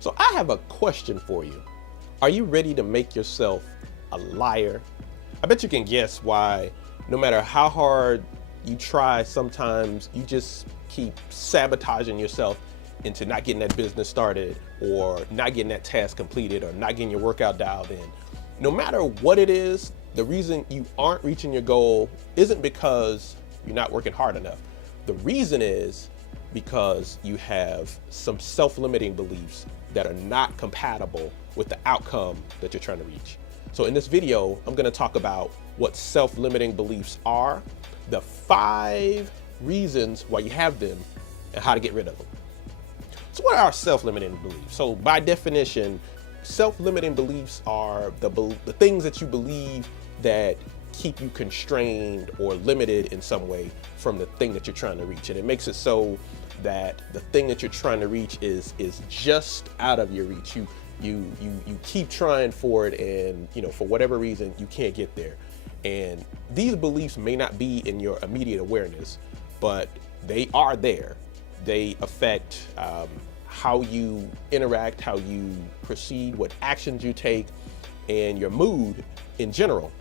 So I have a question for you. Are you ready to make yourself a liar? I bet you can guess why no matter how hard you try, sometimes you just keep sabotaging yourself into not getting that business started or not getting that task completed or not getting your workout dialed in. No matter what it is, the reason you aren't reaching your goal isn't because you're not working hard enough. The reason is because you have some self-limiting beliefs that are not compatible with the outcome that you're trying to reach. So in this video, I'm going to talk about what self-limiting beliefs are, the 5 reasons why you have them, and how to get rid of them. So what are self-limiting beliefs? So by definition, self-limiting beliefs are the things that you believe that keep you constrained or limited in some way from the thing that you're trying to reach. And it makes it so that the thing that you're trying to reach is just out of your reach. You keep trying for it, and for whatever reason you can't get there. And these beliefs may not be in your immediate awareness, but they are there. They affect how you interact, how you proceed, what actions you take, and your mood in general.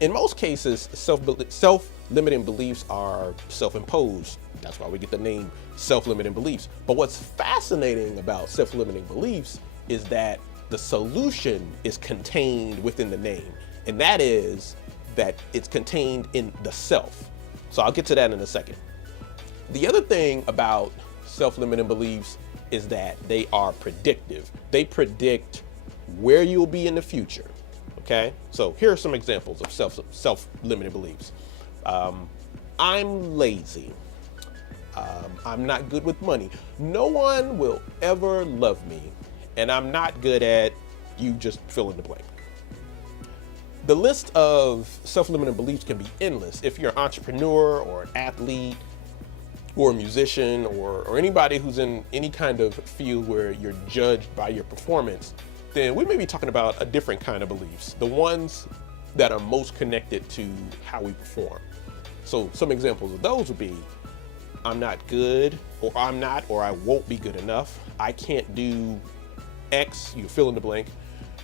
In most cases, self-limiting beliefs are self-imposed. That's why we get the name self-limiting beliefs. But what's fascinating about self-limiting beliefs is that the solution is contained within the name. And that is that it's contained in the self. So I'll get to that in a second. The other thing about self-limiting beliefs is that they are predictive. They predict where you'll be in the future. Okay, so here are some examples of self-limiting beliefs. I'm lazy. I'm not good with money. No one will ever love me. And I'm not good at, you just fill in the blank. The list of self-limiting beliefs can be endless. If you're an entrepreneur or an athlete or a musician or anybody who's in any kind of field where you're judged by your performance, then we may be talking about a different kind of beliefs, the ones that are most connected to how we perform. So some examples of those would be, I'm not good, or I'm not, or I won't be good enough. I can't do X, you fill in the blank.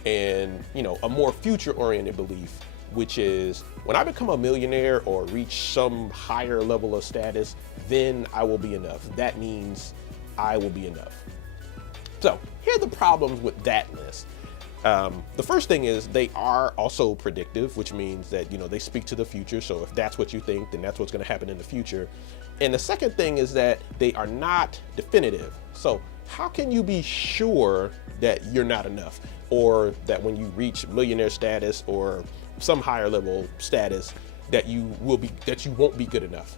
And a more future-oriented belief, which is when I become a millionaire or reach some higher level of status, then I will be enough. That means I will be enough. So here are the problems with that list. The first thing is they are also predictive, which means that, they speak to the future. So if that's what you think, then that's what's going to happen in the future. And the second thing is that they are not definitive. So how can you be sure that you're not enough, or that when you reach millionaire status or some higher level status that you won't be good enough?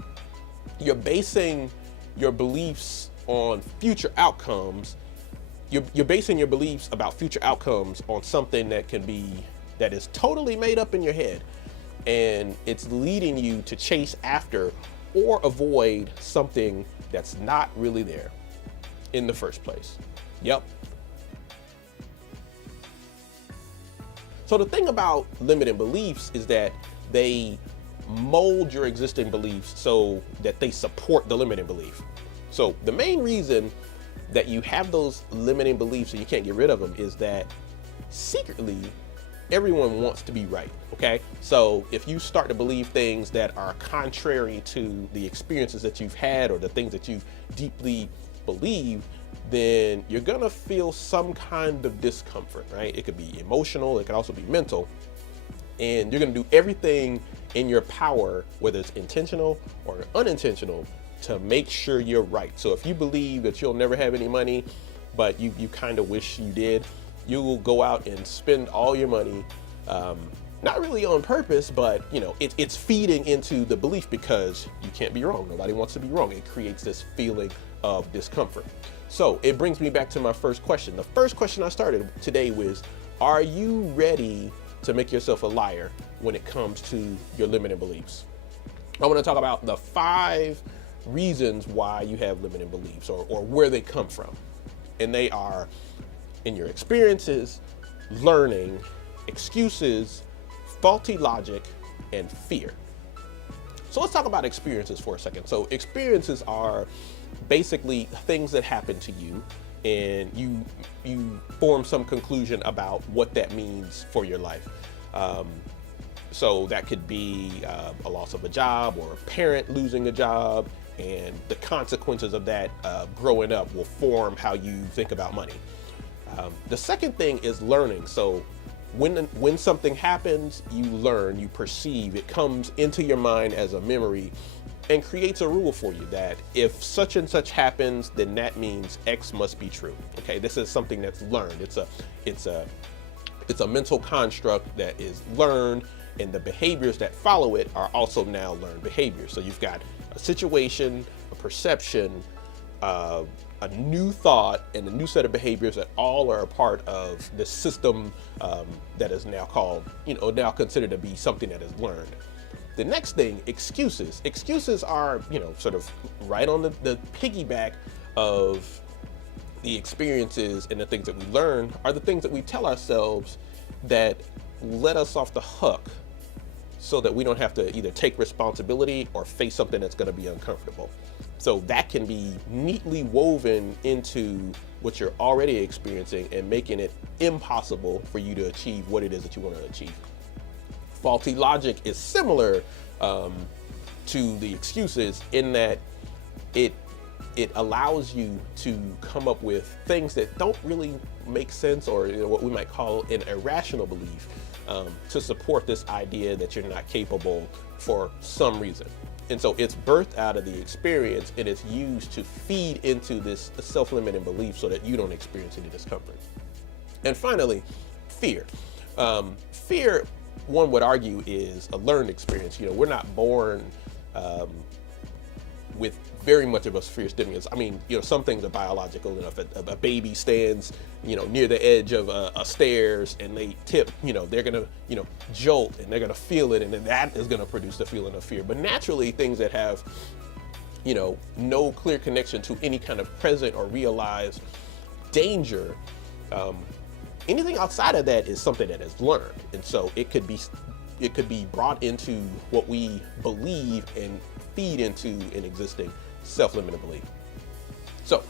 You're basing your beliefs on future outcomes. You're basing your beliefs about future outcomes on something that is totally made up in your head, and it's leading you to chase after or avoid something that's not really there in the first place. Yep. So the thing about limiting beliefs is that they mold your existing beliefs so that they support the limiting belief. So the main reason that you have those limiting beliefs and you can't get rid of them is that secretly everyone wants to be right. Okay, so if you start to believe things that are contrary to the experiences that you've had or the things that you deeply believe, then you're gonna feel some kind of discomfort, right? It could be emotional, it could also be mental, and you're gonna do everything in your power, whether it's intentional or unintentional, to make sure you're right. So if you believe that you'll never have any money, but you kind of wish you did, you will go out and spend all your money, not really on purpose, but it's feeding into the belief because you can't be wrong. Nobody wants to be wrong. It creates this feeling of discomfort. So it brings me back to my first question. The first question I started today was, are you ready to make yourself a liar when it comes to your limiting beliefs? I want to talk about the 5 reasons why you have limiting beliefs, or where they come from. And they are in your experiences, learning, excuses, faulty logic, and fear. So let's talk about experiences for a second. So experiences are basically things that happen to you, and you form some conclusion about what that means for your life. So that could be a loss of a job, or a parent losing a job, and the consequences of that growing up will form how you think about money. The second thing is learning. So when something happens, you learn, you perceive, it comes into your mind as a memory and creates a rule for you that if such and such happens, then that means X must be true. Okay, this is something that's learned. It's a mental construct that is learned, and the behaviors that follow it are also now learned behaviors. So you've got a situation, a perception, a new thought, and a new set of behaviors that all are a part of the system that is now called, now considered to be something that is learned. The next thing, excuses. Excuses are, sort of right on the piggyback of the experiences, and the things that we learn are the things that we tell ourselves that let us off the hook, so that we don't have to either take responsibility or face something that's going to be uncomfortable. So that can be neatly woven into what you're already experiencing and making it impossible for you to achieve what it is that you want to achieve. Faulty logic is similar to the excuses in that it allows you to come up with things that don't really make sense, or what we might call an irrational belief, to support this idea that you're not capable for some reason. And so it's birthed out of the experience, and it's used to feed into this self-limiting belief so that you don't experience any discomfort. And finally, fear. Fear, one would argue, is a learned experience. We're not born with very much of a fear stimulus. I mean, some things are biological. If a baby stands, near the edge of a stairs and they tip, they're gonna, jolt, and they're gonna feel it, and then that is gonna produce the feeling of fear. But naturally, things that have, no clear connection to any kind of present or realized danger, anything outside of that is something that is learned. And so it could be brought into what we believe and feed into an existing self-limiting belief. So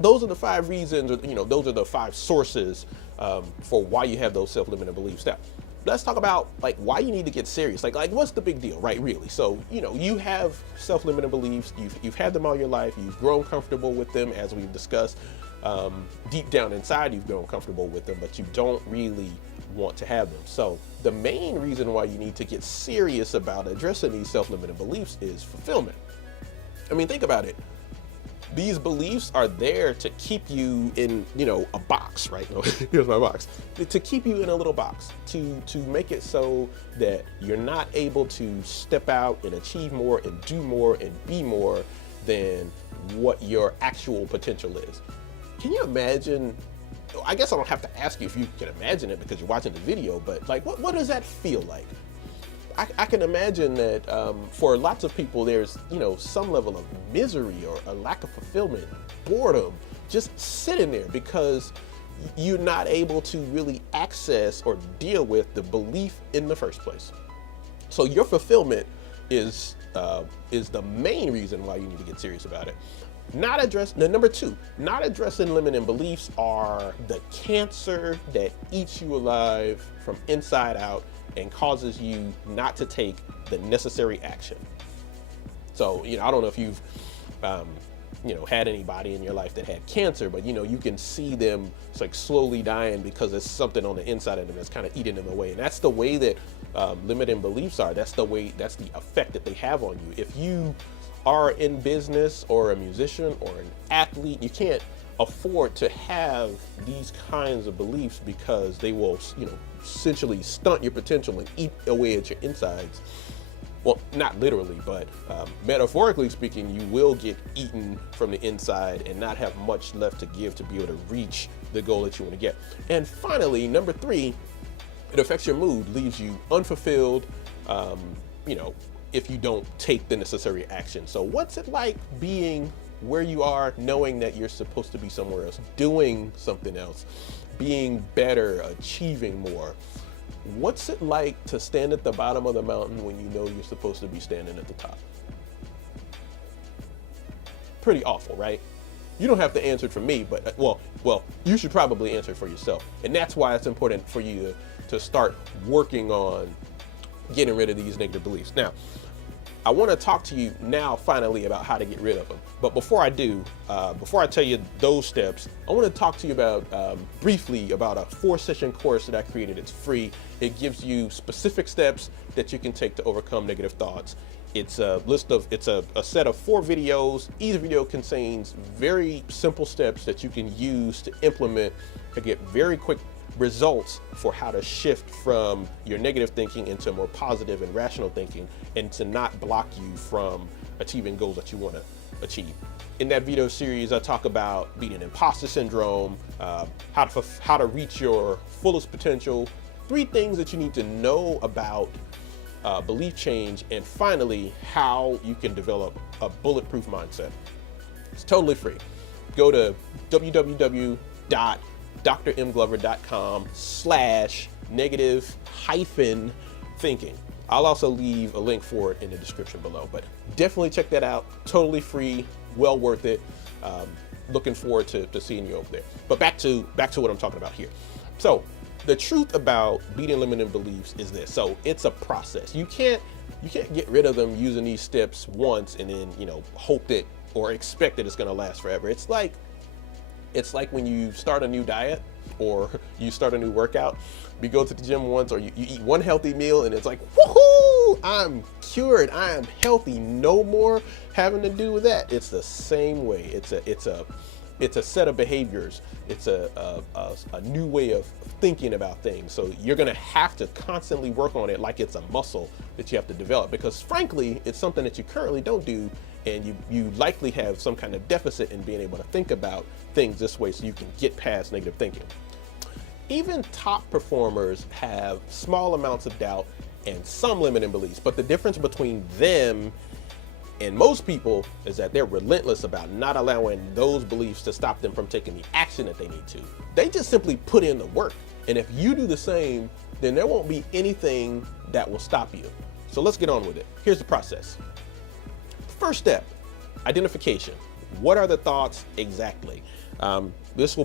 those are the 5 reasons, or those are the 5 sources for why you have those self-limiting beliefs. Now, let's talk about why you need to get serious. Like what's the big deal, right? Really. So you have self-limiting beliefs. You've had them all your life. You've grown comfortable with them, as we've discussed. Deep down inside, you've grown comfortable with them, but you don't really want to have them. So the main reason why you need to get serious about addressing these self-limiting beliefs is fulfillment. I mean, think about it. These beliefs are there to keep you in, a box, right? Here's my box. To keep you in a little box, to make it so that you're not able to step out and achieve more and do more and be more than what your actual potential is. Can you imagine? I guess I don't have to ask you if you can imagine it because you're watching the video, but what does that feel like? I can imagine that for lots of people, there's, some level of misery or a lack of fulfillment, boredom, just sitting there because you're not able to really access or deal with the belief in the first place. So your fulfillment is the main reason why you need to get serious about it. Number 2, not addressing limiting beliefs are the cancer that eats you alive from inside out and causes you not to take the necessary action. So, I don't know if you've, had anybody in your life that had cancer, but you can see them slowly dying because there's something on the inside of them that's kind of eating them away. And that's the way that limiting beliefs are. That's the effect that they have on you. If you are in business or a musician or an athlete, you can't afford to have these kinds of beliefs because they will, essentially stunt your potential and eat away at your insides. Well, not literally, but metaphorically speaking, you will get eaten from the inside and not have much left to give to be able to reach the goal that you want to get. And finally, number 3, it affects your mood, leaves you unfulfilled, if you don't take the necessary action. So what's it like being where you are, knowing that you're supposed to be somewhere else, doing something else, being better, achieving more? What's it like to stand at the bottom of the mountain when you know you're supposed to be standing at the top? pretty awful, right? You don't have to answer it for me, but well, you should probably answer it for yourself. And that's why it's important for you to start working on getting rid of these negative beliefs. Now, I want to talk to you now finally about how to get rid of them. But before I do, before I tell you those steps, I want to talk to you about briefly about a 4-session course that I created. It's free. It gives you specific steps that you can take to overcome negative thoughts. It's a set of 4 videos. Each video contains very simple steps that you can use to implement to get very quick results for how to shift from your negative thinking into more positive and rational thinking, and to not block you from achieving goals that you want to achieve. In that video series, I talk about beating imposter syndrome, how to reach your fullest potential, 3 things that you need to know about belief change, and finally, how you can develop a bulletproof mindset. It's totally free. Go to www.drmglover.com/negative-thinking. I'll also leave a link for it in the description below, but definitely check that out. Totally free, well worth it. Looking forward to seeing you over there. But back to what I'm talking about here. So the truth about beating limiting beliefs is this. So it's a process. You can't get rid of them using these steps once and then, hope that or expect that it's going to last forever. It's like when you start a new diet or you start a new workout. You go to the gym once, or you eat one healthy meal and it's like, woohoo, I'm cured, I am healthy, no more having to do with that. It's the same way. It's a set of behaviors. It's a new way of thinking about things. So you're gonna have to constantly work on it like it's a muscle that you have to develop, because frankly, it's something that you currently don't do, and you likely have some kind of deficit in being able to think about things this way so you can get past negative thinking. Even top performers have small amounts of doubt and some limiting beliefs, but the difference between them and most people is that they're relentless about not allowing those beliefs to stop them from taking the action that they need to. They just simply put in the work. And if you do the same, then there won't be anything that will stop you. So let's get on with it. Here's the process. First step, identification. What are the thoughts exactly? This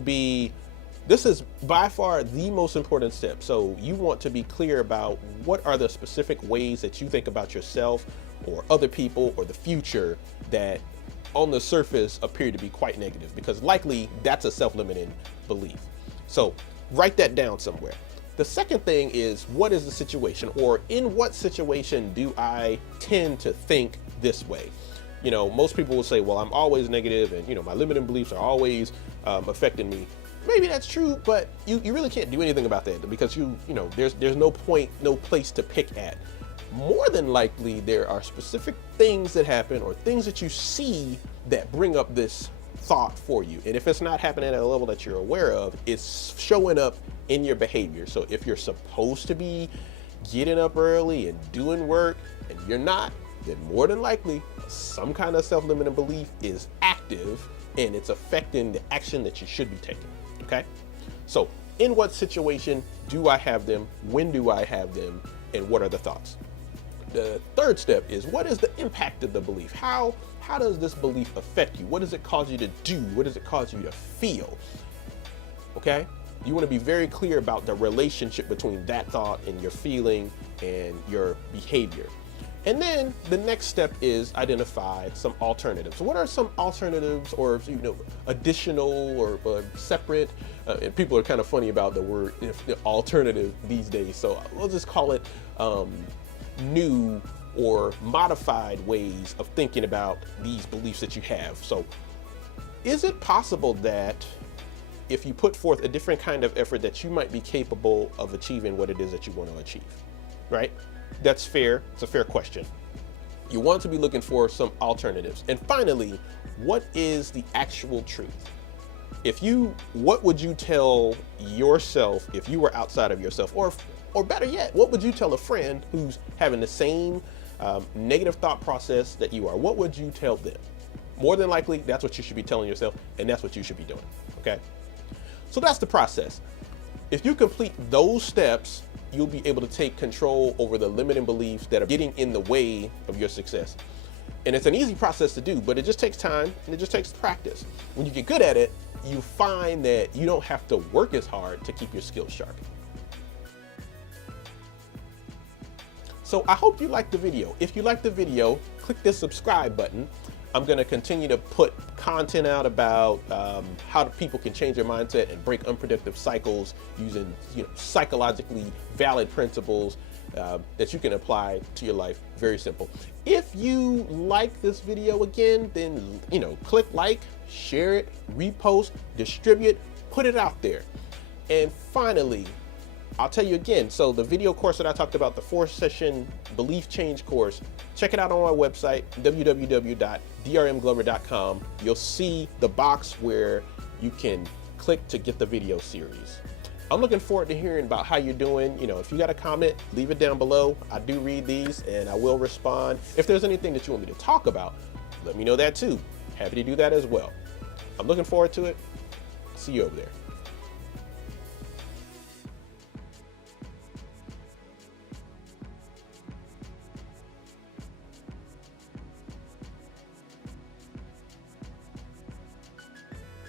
is by far the most important step. So you want to be clear about what are the specific ways that you think about yourself or other people or the future that on the surface appear to be quite negative, because likely that's a self-limiting belief. So write that down somewhere. The second thing is, what is the situation, or in what situation do I tend to think this way? Most people will say, well, I'm always negative and, my limiting beliefs are always affecting me. Maybe that's true, but you really can't do anything about that, because there's no place to pick at. More than likely, there are specific things that happen or things that you see that bring up this thought for you. And if it's not happening at a level that you're aware of, it's showing up in your behavior. So if you're supposed to be getting up early and doing work and you're not, then more than likely some kind of self-limiting belief is active and it's affecting the action that you should be taking. Okay? So in what situation do I have them? When do I have them? And what are the thoughts? The third step is, what is the impact of the belief? How does this belief affect you? What does it cause you to do? What does it cause you to feel? Okay? You want to be very clear about the relationship between that thought and your feeling and your behavior. And then the next step is identify some alternatives. So what are some alternatives, or additional or separate? And people are kind of funny about the word alternative these days. So we'll just call it new or modified ways of thinking about these beliefs that you have. So is it possible that if you put forth a different kind of effort, that you might be capable of achieving what it is that you want to achieve? Right? That's fair. It's a fair question. You want to be looking for some alternatives. And finally, what is the actual truth? What would you tell yourself if you were outside of yourself? Or better yet, what would you tell a friend who's having the same negative thought process that you are? What would you tell them? More than likely, that's what you should be telling yourself, and that's what you should be doing. Okay? So that's the process. If you complete those steps, you'll be able to take control over the limiting beliefs that are getting in the way of your success. And it's an easy process to do, but it just takes time and it just takes practice. When you get good at it, you find that you don't have to work as hard to keep your skills sharp. So I hope you liked the video. If you liked the video, click this subscribe button. I'm going to continue to put content out about how people can change their mindset and break unproductive cycles using psychologically valid principles that you can apply to your life. Very simple. If you like this video again, then click like, share it, repost, distribute, put it out there. And finally, I'll tell you again, so the video course that I talked about, the 4-session belief change course, check it out on our website, www.drmglover.com. You'll see the box where you can click to get the video series. I'm looking forward to hearing about how you're doing. If you got a comment, leave it down below. I do read these and I will respond. If there's anything that you want me to talk about, let me know that too. Happy to do that as well. I'm looking forward to it. See you over there.